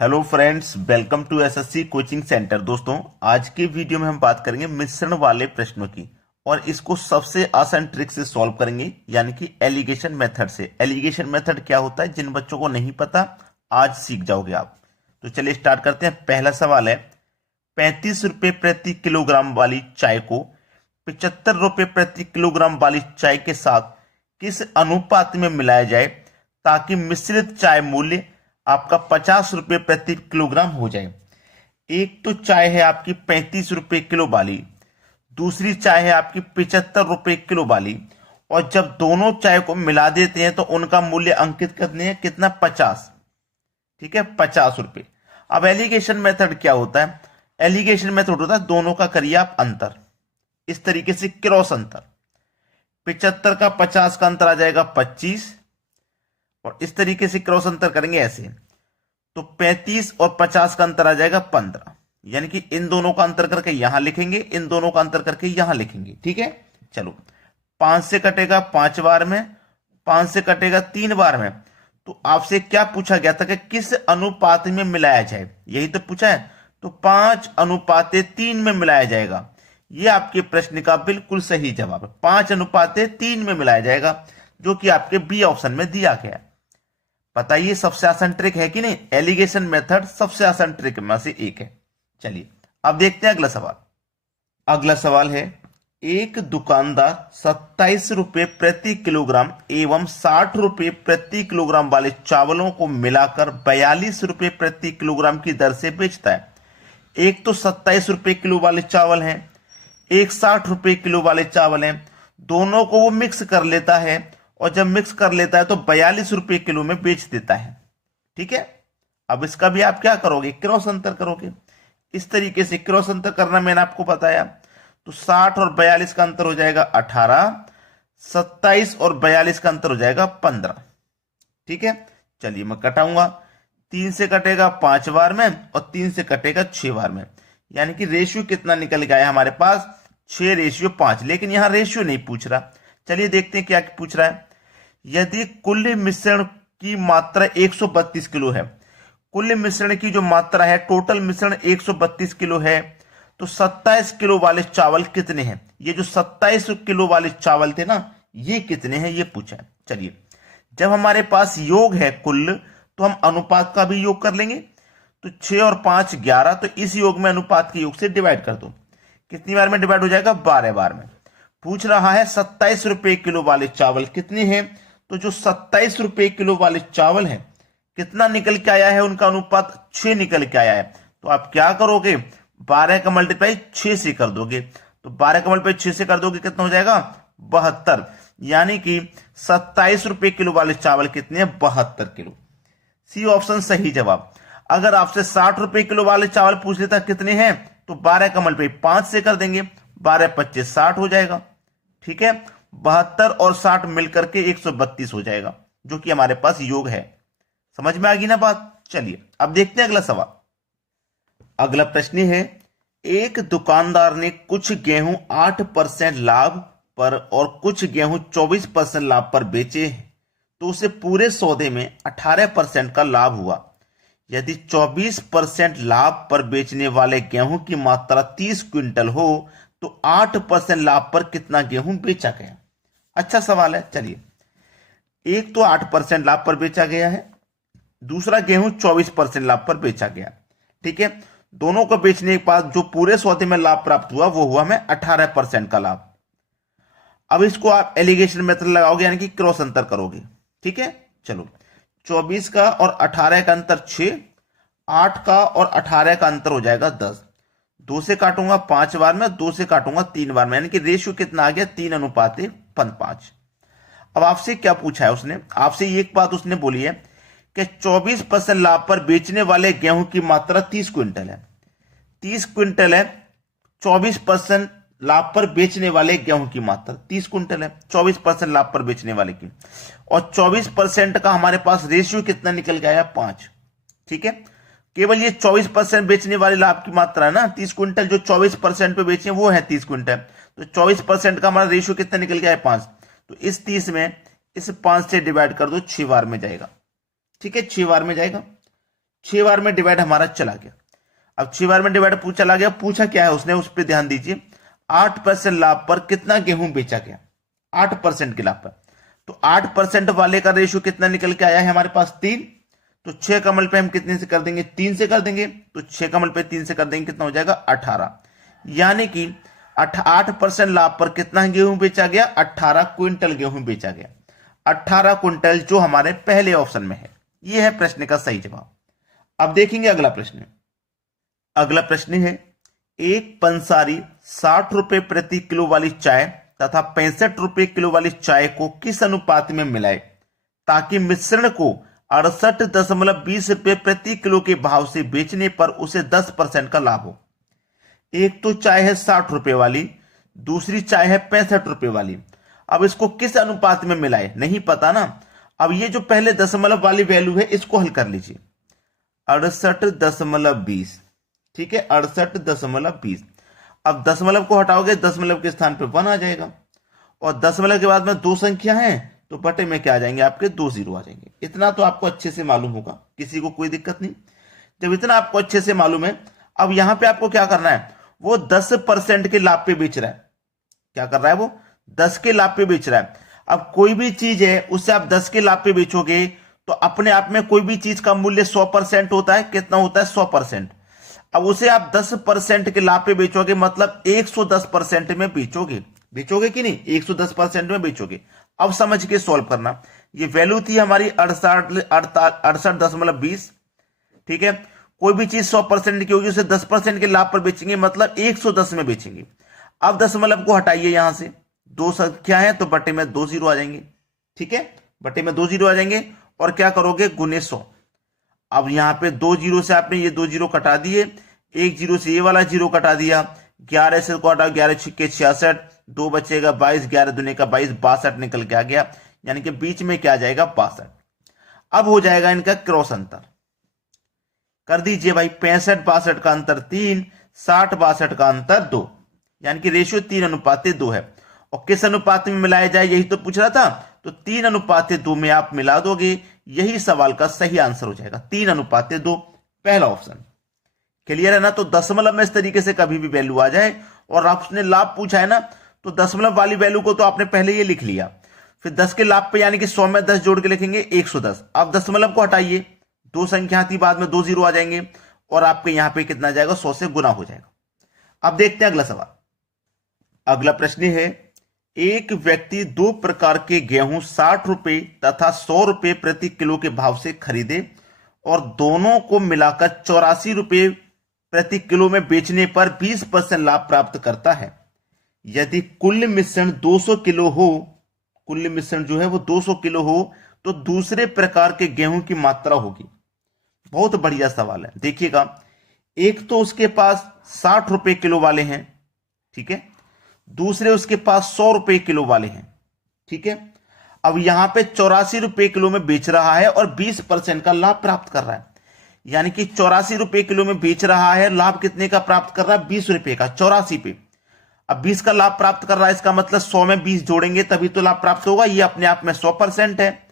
Hello friends, welcome to SSC coaching centre. दोस्तों, आज के वीडियो में हम बात करेंगे मिश्रण वाले प्रश्नों की और इसको सबसे आसान ट्रिक से सॉल्व करेंगे, यानी कि एलिगेशन मेथड से। एलिगेशन मेथड क्या होता है, जिन बच्चों को नहीं पता आज सीख जाओगे आप। तो चलिए स्टार्ट करते हैं। पहला सवाल है, 35 रुपए प्रति किलोग्राम वाली चाय को 75 रुपए प्रति किलोग्राम वाली चाय के साथ किस अनुपात में मिलाया जाए ताकि मिश्रित चाय मूल्य आपका 50 रुपए प्रति किलोग्राम हो जाए। एक तो चाय है आपकी 35 रुपए किलो वाली, दूसरी चाय है आपकी 75 रुपए किलो वाली, और जब दोनों चाय को मिला देते हैं तो उनका मूल्य अंकित करने हैं कितना, 50। ठीक है, 50 रुपए। अब एलिगेशन मेथड क्या होता है? एलिगेशन मेथड होता है दोनों का करिए आप अंतर, इस तरीके से क्रॉस अंतर। 75 का 50 का अंतर आ जाएगा 25, और इस तरीके से क्रॉस अंतर करेंगे ऐसे, तो 35 और 50 का अंतर आ जाएगा 15। यानी कि इन दोनों का अंतर करके यहां लिखेंगे, इन दोनों का अंतर करके यहां लिखेंगे। ठीक है, चलो। 5 से कटेगा 5 बार में, 5 से कटेगा 3 बार में। तो आपसे क्या पूछा गया था कि किस अनुपात में मिलाया जाए, यही तो पूछा है। तो 5:3 में मिलाया जाएगा। यह आपके प्रश्न का बिल्कुल सही जवाब है, 5:3 में मिलाया जाएगा, जो कि आपके बी ऑप्शन में दिया गया है। बताइए, सबसे आसान ट्रिक है कि नहीं? एलिगेशन मेथड सबसे आसान ट्रिक में से एक है। चलिए अब देखते हैं अगला सवाल। अगला सवाल है, एक दुकानदार 27 रुपए प्रति किलोग्राम एवं 60 रुपए प्रति किलोग्राम वाले चावलों को मिलाकर 42 रुपए प्रति किलोग्राम की दर से बेचता है। एक तो 27 रुपए किलो वाले चावल हैं, एक 60 रुपए किलो वाले चावल हैं। दोनों को वो मिक्स कर लेता है, और जब मिक्स कर लेता है तो 42 रुपए किलो में बेच देता है। ठीक है, अब इसका भी आप क्या करोगे, क्रॉस अंतर करोगे। इस तरीके से क्रॉस अंतर करना मैंने आपको बताया। तो 60 और 42 का अंतर हो जाएगा 18, 27 और 42 का अंतर हो जाएगा 15। ठीक है, चलिए मैं कटाऊंगा। 3 से कटेगा 5 बार में, और 3 से कटेगा 6 बार में। यानी कि रेशियो कितना निकल गया हमारे पास, 6:5। लेकिन यहां रेशियो नहीं पूछ रहा। चलिए देखते हैं क्या पूछ रहा है। यदि कुल मिश्रण की मात्रा 132 किलो है, कुल मिश्रण की जो मात्रा है, टोटल मिश्रण 132 किलो है, तो 27 किलो वाले चावल कितने हैं? ये जो 27 किलो वाले चावल थे ना, ये कितने हैं, ये पूछा है। चलिए, जब हमारे पास योग है कुल, तो हम अनुपात का भी योग कर लेंगे। तो 6 और 5 11, तो इस योग में अनुपात के योग से डिवाइड कर दो। कितनी बार में डिवाइड हो जाएगा, 12 बार में। पूछ रहा है 27 रुपए किलो वाले चावल कितने हैं, तो जो 27 रुपए किलो वाले चावल हैं, कितना निकल के आया है, उनका अनुपात 6 निकल के आया है। तो आप क्या करोगे, 12 का मल्टीप्लाई 6 से कर दोगे। तो 12 का मल्टीप्लाई 6 से कर दोगे, कितना हो जाएगा, 72। यानी कि 27 रुपए किलो वाले चावल कितने हैं, 72 किलो। सी ऑप्शन सही जवाब। अगर आपसे 60 रुपए किलो वाले चावल पूछ लेता कितने हैं, तो 12 का मल्टीप्लाई 5 से कर देंगे, 12 25 60 हो जाएगा। ठीक है, 72 और 60 मिलकर के 132 हो जाएगा, जो कि हमारे पास योग है। समझ में आ गई ना बात? चलिए अब देखते हैं अगला सवाल। अगला प्रश्न है, एक दुकानदार ने कुछ गेहूं 8% लाभ पर और कुछ गेहूं 24% लाभ पर बेचे, तो उसे पूरे सौदे में 18% का लाभ हुआ। यदि 24% लाभ पर बेचने वाले गेहूं की मात्रा 30 क्विंटल हो, तो 8% लाभ पर कितना गेहूं बेचा गया? अच्छा सवाल है। चलिए, एक तो 8% लाभ पर बेचा गया है, दूसरा गेहूं 24% लाभ पर बेचा गया। ठीक है, दोनों को बेचने के बाद जो पूरे सौदे में लाभ प्राप्त हुआ, वो हुआ हमें 18% का लाभ। अब इसको आप एलिगेशन मेथड लगाओगे, यानी कि क्रॉस अंतर करोगे। ठीक है, चलो। 24 का और 18 का अंतर 6, 8 का और 18 का अंतर हो जाएगा 10। 2 से काटूंगा 5 बार में, 2 से काटूंगा 3 बार में, यानी कि रेशियो कितना आ गया, 3:5। अब आपसे क्या पूछा है उसने? आपसे एक बात उसने बोली है कि 24% लाभ पर बेचने वाले गेहूं की मात्रा 30 क्विंटल है। 30 क्विंटल है, 24% लाभ पर बेचने वाले गेहूं की मात्रा 30 क्विंटल है, 24% लाभ पर बेचने वाले की, और 24% का हमारे पास रेशियो कितना निकल गया, 5। ठीक है, केवल ये 24% बेचने वाले लाभ की मात्रा है ना, 30 क्विंटल, जो 24% पे बेचे वो है 30 क्विंटल। तो 24% का हमारा रेशियो कितना निकल गया है, 5। तो इस 30 में इस 5 से डिवाइड कर दो, 6 बार में जाएगा। ठीक है, 6 बार में जाएगा। 6 बार में डिवाइड हमारा चला गया। अब 6 बार में डिवाइड चला गया, पूछा क्या है उसने, उस पर ध्यान दीजिए। 8% लाभ पर कितना गेहूं बेचा गया, 8% के लाभ पर। तो 8% वाले का रेशियो कितना निकल के आया है हमारे पास, 3। तो 6 का मल्टीप्लाई हम कितने से कर देंगे, 3 से कर देंगे। तो 6 का मल्टीप्लाई 3 से कर देंगे, कितना हो जाएगा, 18। यानी कि 8% लाभ पर कितना गेहूं बेचा गया, 18 क्विंटल गेहूं बेचा गया। 18 क्विंटल जो हमारे पहले ऑप्शन में है। यह है प्रश्न का सही जवाब। अब देखेंगे अगला प्रश्न। अगला प्रश्न है, एक पंसारी 60 रुपए प्रति किलो वाली चाय तथा 65 रुपए किलो वाली चाय को किस अनुपात में मिलाए ताकि मिश्रण को 68.20 रुपए प्रति किलो के भाव से बेचने पर उसे 10% का लाभ हो। एक तो चाय है 60 रुपए वाली, दूसरी चाय है 65 रुपए वाली। अब इसको किस अनुपात में मिलाए, नहीं पता ना। अब ये जो पहले दशमलव वाली वैल्यू है इसको हल कर लीजिए, 68.20, ठीक है, 68.20। अब दशमलव को हटाओगे, दशमलव के स्थान पे 1 आ जाएगा, और दशमलव के बाद में 2 संख्या है तो बटे में क्या आ जाएंगे, आपके 2 जीरो आ जाएंगे। इतना तो आपको अच्छे से मालूम होगा, किसी को कोई दिक्कत नहीं। जब इतना आपको अच्छे से मालूम है, अब यहां पे आपको क्या करना है, वो 10% के लाभ पे बेच रहा है। क्या कर रहा है वो, 10 के लाभ पे बेच रहा है। अब कोई भी चीज है उससे आप 10 के लाभ पे बेचोगे तो अपने आप में कोई भी चीज का मूल्य 100% होता है। कितना होता है, 100%। अब उसे आप 10% के लाभ पे बेचोगे, मतलब 110% में बेचोगे। बेचोगे कि नहीं, 110% में बेचोगे। अब समझ के सॉल्व करना। ये वैल्यू थी हमारी 68.20, ठीक है। कोई भी चीज 100% की होगी उसे 10% के लाभ पर बेचेंगे, मतलब 110 में बेचेंगे। अब दशमलव को हटाइए, यहां से 2 संख्या है तो बटे में 2 जीरो आ जाएंगे, ठीक है, बटे में 2 जीरो आ जाएंगे। और क्या करोगे, गुने 100। अब यहां पे 2 जीरो से आपने ये 2 जीरो कटा दिए, 1 जीरो से ये वाला जीरो कटा दिया, 11 से को हटाओ, 11 छिक्के 66, 2 बचेगा 22, 11 दूने का 22, 62 निकल के आ गया। यानी कि बीच में क्या आ जाएगा, 62। अब हो जाएगा इनका क्रॉस अंतर, कर दीजिए भाई। 65-62 का अंतर 3, 60-62 का अंतर 2, यानी कि रेशियो 3:2 है। और किस अनुपात में मिलाया जाए, यही तो पूछ रहा था। तो 3:2 में आप मिला दोगे, यही सवाल का सही आंसर हो जाएगा, 3:2, पहला ऑप्शन। क्लियर है ना। तो दशमलव में इस तरीके से कभी भी वैल्यू आ जाए और आपने लाभ पूछा है ना, तो दशमलव वाली वैल्यू को तो आपने पहले ही लिख लिया, फिर 10 के लाभ पे यानी कि 100 में 10 जोड़ के लिखेंगे 110। अब दशमलव को हटाइए, 2 संख्या थी, बाद में 2 जीरो आ जाएंगे और आपके यहां पे कितना जाएगा, 100 से गुना हो जाएगा। अब देखते हैं अगला सवाल। अगला प्रश्न है, एक व्यक्ति 2 प्रकार के गेहूं 60 रुपए तथा 100 रुपए प्रति किलो के भाव से खरीदे और दोनों को मिलाकर 84 रुपए प्रति किलो में बेचने पर 20% लाभ प्राप्त करता है। यदि कुल मिश्रण 200 किलो हो, कुल मिश्रण जो है वो 200 किलो हो, तो दूसरे प्रकार के गेहूं की मात्रा होगी। बहुत बढ़िया सवाल है, देखिएगा। एक तो उसके पास 60 रुपए किलो वाले हैं, ठीक है, दूसरे उसके पास 100 रुपए किलो वाले हैं, ठीक है। अब यहां पे 84 रुपए किलो में बेच रहा है और 20% का लाभ प्राप्त कर रहा है। यानी कि 84 रुपए किलो में बेच रहा है, लाभ कितने का प्राप्त कर रहा है, 20 रुपए का, 84 पे। अब 20 का लाभ प्राप्त कर रहा है, इसका मतलब 100 में 20 जोड़ेंगे तभी तो लाभ प्राप्त होगा। ये अपने आप में 100% है,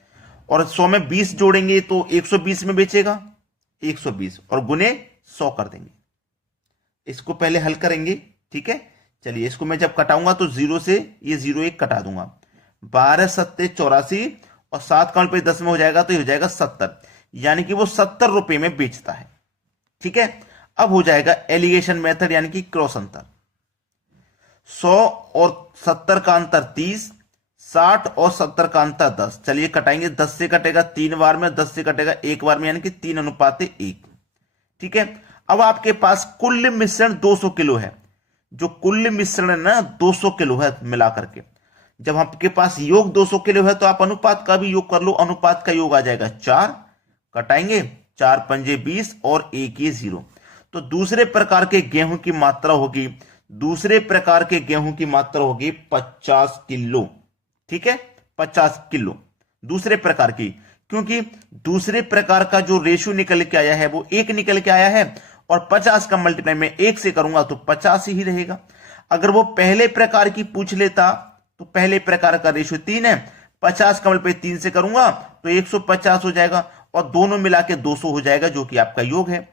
और 100 में 20 जोड़ेंगे तो 120 में बेचेगा, 120 और गुने 100 कर देंगे। इसको पहले हल करेंगे, ठीक है। चलिए, इसको मैं जब कटाऊंगा तो 0 से ये 0 1 कटा दूंगा, 12 सत्ते 84 और 7 का पे 10 में हो जाएगा तो ये हो जाएगा 70, यानी कि वो 70 रुपए में बेचता है, ठीक है। अब हो जाएगा एलिगेशन मेथड, यानी कि क्रॉस अंतर। 100 और 70 का अंतर 30, 60 और 70 का अंतर 10। चलिए कटाएंगे, 10 से कटेगा 3 बार में, 10 से कटेगा 1 बार में, यानी कि 3:1, ठीक है। अब आपके पास कुल मिश्रण 200 किलो है। जो कुल मिश्रण है ना 200 किलो है मिला करके। जब आपके पास योग 200 किलो है तो आप अनुपात का भी योग कर लो, अनुपात का योग आ जाएगा 4, कटाएंगे 4 पंजे 20 और 1 ये 0। तो दूसरे प्रकार के गेहूं की मात्रा होगी, दूसरे प्रकार के गेहूं की मात्रा होगी 50 किलो, ठीक है, 50 किलो दूसरे प्रकार की। क्योंकि दूसरे प्रकार का जो रेशियो निकल के आया है वो 1 निकल के आया है, और 50 का मल्टीप्लाई में 1 से करूंगा तो 50 ही रहेगा। अगर वो पहले प्रकार की पूछ लेता तो पहले प्रकार का रेशियो 3 है, 50 का मल्टीप्लाई 3 से करूंगा तो 150 हो जाएगा, और दोनों मिला के 200 हो जाएगा, जो कि आपका योग है।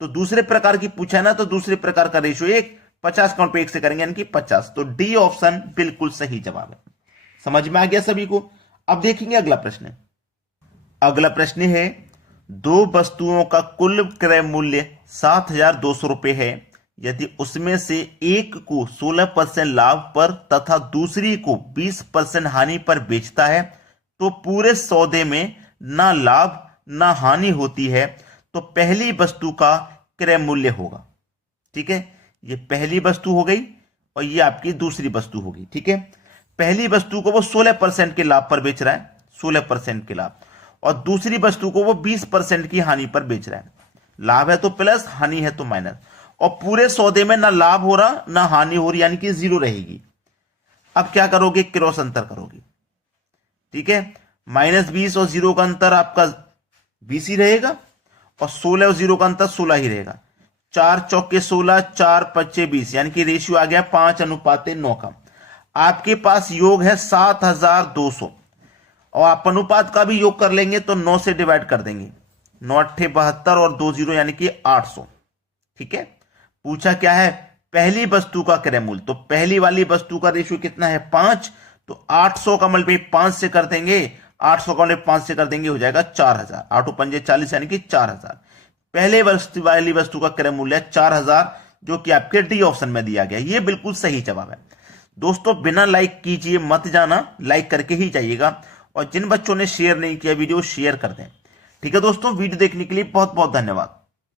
तो दूसरे प्रकार की पूछा है ना, तो दूसरे प्रकार का रेशियो 1, 50 काउंट पे 1 से करेंगे, यानी कि 50। तो डी ऑप्शन बिल्कुल सही जवाब है। समझ में आ गया सभी को। अब देखेंगे अगला प्रश्न। अगला प्रश्न है, दो वस्तुओं का कुल क्रय मूल्य 7,200 रुपए है। यदि उसमें से एक को 16% लाभ पर तथा दूसरी को 20% हानि पर बेचता है, तो पूरे सौदे में ना लाभ ना हानि होती है, तो पहली वस्तु का क्रय मूल्य होगा। ठीक है, ये पहली वस्तु हो गई और ये आपकी दूसरी वस्तु होगी। ठीक है, पहली वस्तु को वो 16% के लाभ पर बेच रहा है, 16% के लाभ, और दूसरी वस्तु को वो 20% की हानि पर बेच रहा है। लाभ है तो प्लस, हानि है तो माइनस, और पूरे सौदे में ना लाभ हो रहा ना हानि हो रही, यानी कि 0 रहेगी। अब क्या करोगे, क्रॉस अंतर करोगे। ठीक है, -20 और 0 का अंतर आपका 20 ही रहेगा, और 16 और 0 का अंतर 16 ही रहेगा। 4 चौके 16, 4 पच्चे 20, यानी कि रेशियो आ गया 5:9 का। आपके पास योग है 7,200, और आप अनुपात का भी योग कर लेंगे तो 9 से डिवाइड कर देंगे, 9 8 72 और 2 0, यानी कि 800। ठीक है, पूछा क्या है, पहली वस्तु का क्रय मूल्य। तो पहली वाली वस्तु का रेशियो कितना है, 5, तो 800 का मल्टीप्लाई 5 से कर देंगे, 800 का मल्टीप्लाई 5 से कर देंगे, हो जाएगा 4,000। 8 पंजे 40, यानी कि 4,000। पहले वस्तु वाली वस्तु का क्रय मूल्य 4,000, जो कि आपके डी ऑप्शन में दिया गया। ये बिल्कुल सही जवाब है। दोस्तों बिना लाइक कीजिए मत जाना, लाइक करके ही जाइएगा, और जिन बच्चों ने शेयर नहीं किया वीडियो शेयर कर दें। ठीक है दोस्तों, वीडियो देखने के लिए बहुत बहुत धन्यवाद।